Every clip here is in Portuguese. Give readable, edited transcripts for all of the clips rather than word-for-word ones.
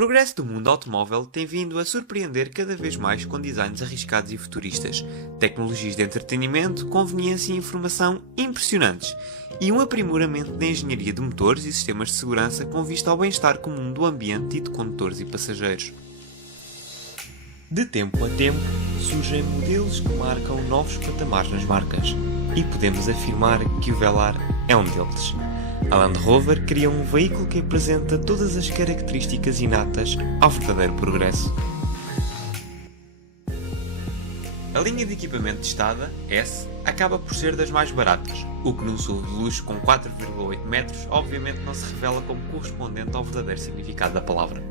progresso do mundo automóvel tem vindo a surpreender cada vez mais com designs arriscados e futuristas, tecnologias de entretenimento, conveniência e informação impressionantes, e um aprimoramento da engenharia de motores e sistemas de segurança com vista ao bem-estar comum do ambiente e de condutores e passageiros. De tempo a tempo, surgem modelos que marcam novos patamares nas marcas, e podemos afirmar que o Velar é um deles. A Land Rover cria um veículo que apresenta todas as características inatas ao verdadeiro progresso. A linha de equipamento testada, S, acaba por ser das mais baratas, o que num SUV de luxo com 4,8 metros obviamente não se revela como correspondente ao verdadeiro significado da palavra.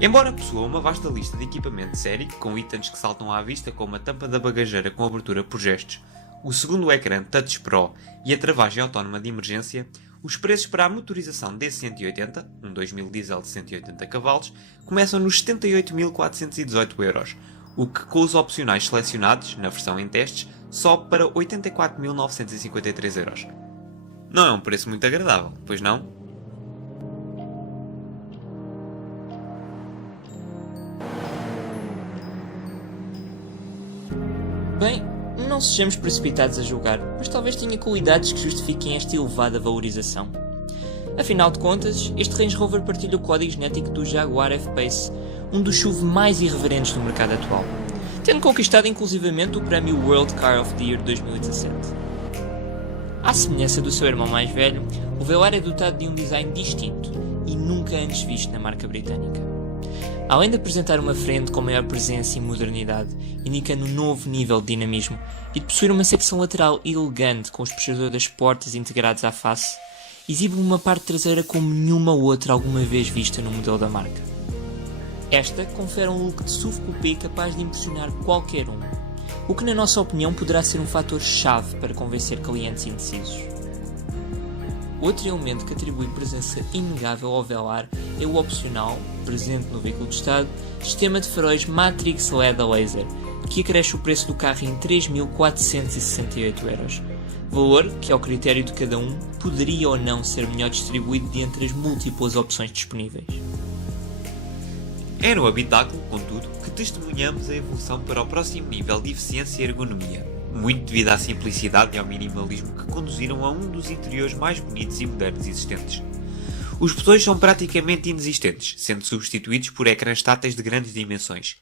Embora possua uma vasta lista de equipamento de série, com itens que saltam à vista como a tampa da bagageira com abertura por gestos, o segundo ecrã Touch Pro e a travagem autónoma de emergência, os preços para a motorização D180, um 2000 diesel de 180 cavalos, começam nos 78.418€, o que com os opcionais selecionados, na versão em testes, sobe para 84.953€. Não é um preço muito agradável, pois não? Bem, não sejamos precipitados a julgar, mas talvez tenha qualidades que justifiquem esta elevada valorização. Afinal de contas, este Range Rover partilha o código genético do Jaguar F-Pace, um dos SUV mais irreverentes do mercado atual, tendo conquistado inclusivamente o prémio World Car of the Year 2017. À semelhança do seu irmão mais velho, o Velar é dotado de um design distinto e nunca antes visto na marca britânica. Além de apresentar uma frente com maior presença e modernidade, indicando um novo nível de dinamismo, e de possuir uma secção lateral elegante com os puxadores das portas integrados à face, exibe uma parte traseira como nenhuma outra alguma vez vista no modelo da marca. Esta confere um look de SUV coupé capaz de impressionar qualquer um, o que na nossa opinião poderá ser um fator-chave para convencer clientes indecisos. Outro elemento que atribui presença inegável ao Velar é o opcional, presente no veículo testado, sistema de faróis Matrix LED a laser, que acresce o preço do carro em 3.468€, valor que, ao critério de cada um, poderia ou não ser melhor distribuído dentre as múltiplas opções disponíveis. É no habitáculo, contudo, que testemunhamos a evolução para o próximo nível de eficiência e ergonomia, muito devido à simplicidade e ao minimalismo que conduziram a um dos interiores mais bonitos e modernos existentes. Os botões são praticamente inexistentes, sendo substituídos por ecrãs táteis de grandes dimensões.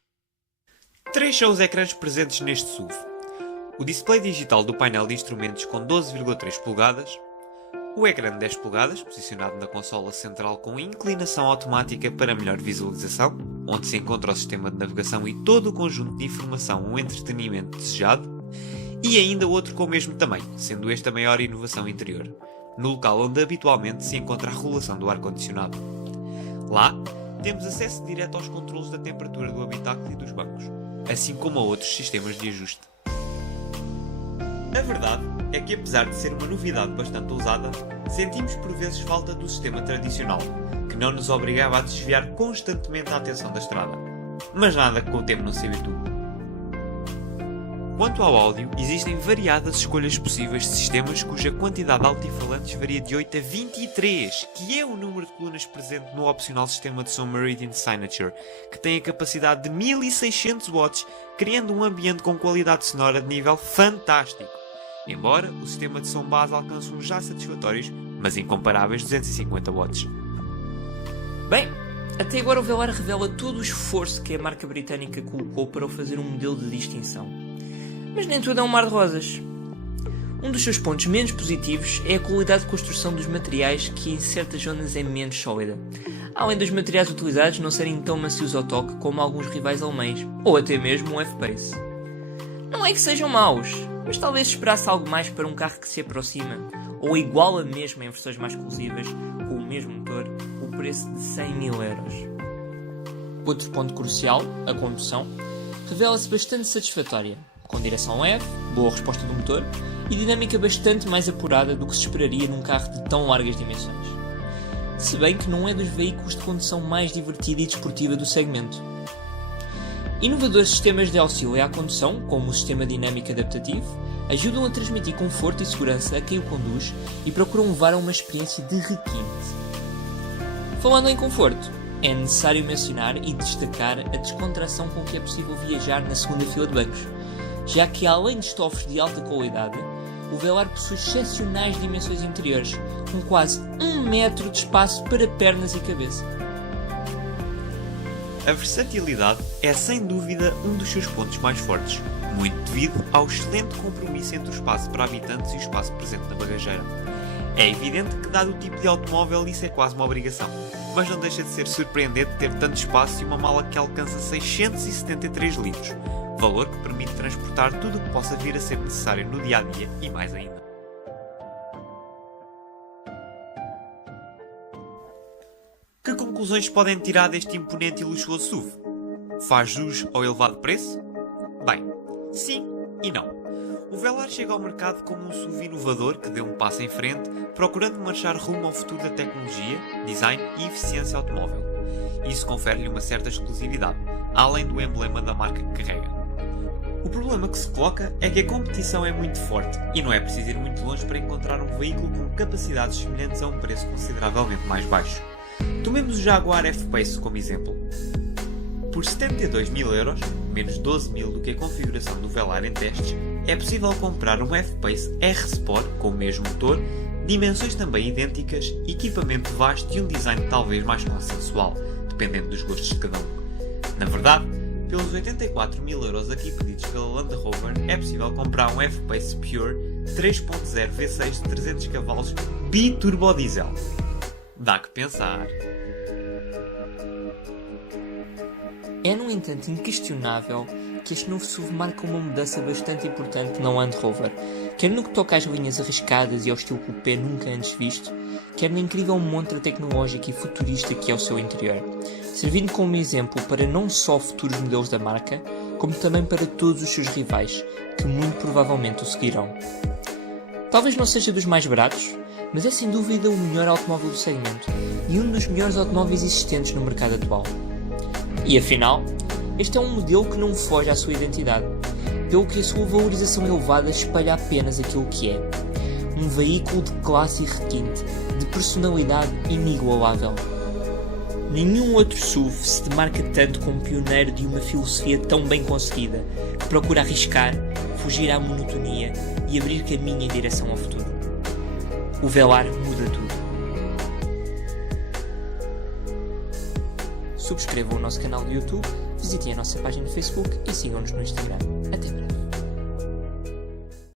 3 são os ecrãs presentes neste SUV. O display digital do painel de instrumentos com 12,3 polegadas, o ecrã de 10 polegadas, posicionado na consola central com inclinação automática para melhor visualização, onde se encontra o sistema de navegação e todo o conjunto de informação ou entretenimento desejado, e ainda outro com o mesmo tamanho, sendo esta a maior inovação interior, no local onde habitualmente se encontra a regulação do ar-condicionado. Lá, temos acesso direto aos controlos da temperatura do habitáculo e dos bancos, assim como a outros sistemas de ajuste. A verdade é que, apesar de ser uma novidade bastante ousada, sentimos por vezes falta do sistema tradicional, que não nos obrigava a desviar constantemente a atenção da estrada. Mas nada que com o tempo não se habitue. Quanto ao áudio, existem variadas escolhas possíveis de sistemas cuja quantidade de altifalantes varia de 8 a 23, que é o número de colunas presente no opcional sistema de som Meridian Signature, que tem a capacidade de 1600 watts, criando um ambiente com qualidade sonora de nível fantástico. Embora o sistema de som base alcance uns já satisfatórios, mas incomparáveis 250 watts. Bem, até agora o Velar revela todo o esforço que a marca britânica colocou para o fazer um modelo de distinção. Mas nem tudo é um mar de rosas. Um dos seus pontos menos positivos é a qualidade de construção dos materiais, que em certas zonas é menos sólida, além dos materiais utilizados não serem tão macios ao toque como alguns rivais alemães, ou até mesmo um F-Pace. Não é que sejam maus, mas talvez esperasse algo mais para um carro que se aproxima, ou iguala mesmo em versões mais exclusivas, com o mesmo motor, o preço de 100.000€. Outro ponto crucial, a condução, revela-se bastante satisfatória, com direção leve, boa resposta do motor e dinâmica bastante mais apurada do que se esperaria num carro de tão largas dimensões. Se bem que não é dos veículos de condução mais divertida e desportiva do segmento. Inovadores sistemas de auxílio à condução, como o sistema dinâmico adaptativo, ajudam a transmitir conforto e segurança a quem o conduz e procuram levar a uma experiência de requinte. Falando em conforto, É necessário mencionar e destacar a descontração com que é possível viajar na segunda fila de bancos, já que além de estofos de alta qualidade, o Velar possui excepcionais dimensões interiores, com quase 1 metro de espaço para pernas e cabeça. A versatilidade é sem dúvida um dos seus pontos mais fortes, muito devido ao excelente compromisso entre o espaço para habitantes e o espaço presente na bagageira. É evidente que, dado o tipo de automóvel, isso é quase uma obrigação, mas não deixa de ser surpreendente ter tanto espaço e uma mala que alcança 673 litros, valor que permite transportar tudo o que possa vir a ser necessário no dia-a-dia e mais ainda. Que conclusões podem tirar deste imponente e luxuoso SUV? Faz jus ao elevado preço? Bem, sim e não. O Velar chega ao mercado como um SUV inovador que deu um passo em frente, procurando marchar rumo ao futuro da tecnologia, design e eficiência automóvel. Isso confere-lhe uma certa exclusividade, além do emblema da marca que carrega. O problema que se coloca é que a competição é muito forte e não é preciso ir muito longe para encontrar um veículo com capacidades semelhantes a um preço consideravelmente mais baixo. Tomemos o Jaguar F-Pace como exemplo. Por 72.000 euros, menos 12.000 do que a configuração do Velar em testes, é possível comprar um F-Pace R Sport com o mesmo motor, dimensões também idênticas, equipamento vasto e um design talvez mais consensual, dependendo dos gostos de cada um. Na verdade, pelos 84.000 euros aqui pedidos pela Land Rover, é possível comprar um F-Pace Pure 3.0 V6 de 300 cavalos bi-turbo diesel. Dá que pensar. É, no entanto, inquestionável que este novo SUV marca uma mudança bastante importante na Land Rover, quer no que toca às linhas arriscadas e ao estilo coupé nunca antes visto, quer na incrível montra tecnológica e futurista que é o seu interior, servindo como exemplo para não só futuros modelos da marca, como também para todos os seus rivais, que muito provavelmente o seguirão. Talvez não seja dos mais baratos, mas é sem dúvida o melhor automóvel do segmento e um dos melhores automóveis existentes no mercado atual. E afinal, este é um modelo que não foge à sua identidade, pelo que a sua valorização elevada espelha apenas aquilo que é. Um veículo de classe e requinte, de personalidade inigualável. Nenhum outro SUV se demarca tanto como pioneiro de uma filosofia tão bem conseguida, que procura arriscar, fugir à monotonia e abrir caminho em direção ao futuro. O Velar muda tudo. Subscrevam o nosso canal do YouTube, visitem a nossa página no Facebook e sigam-nos no Instagram. Até breve.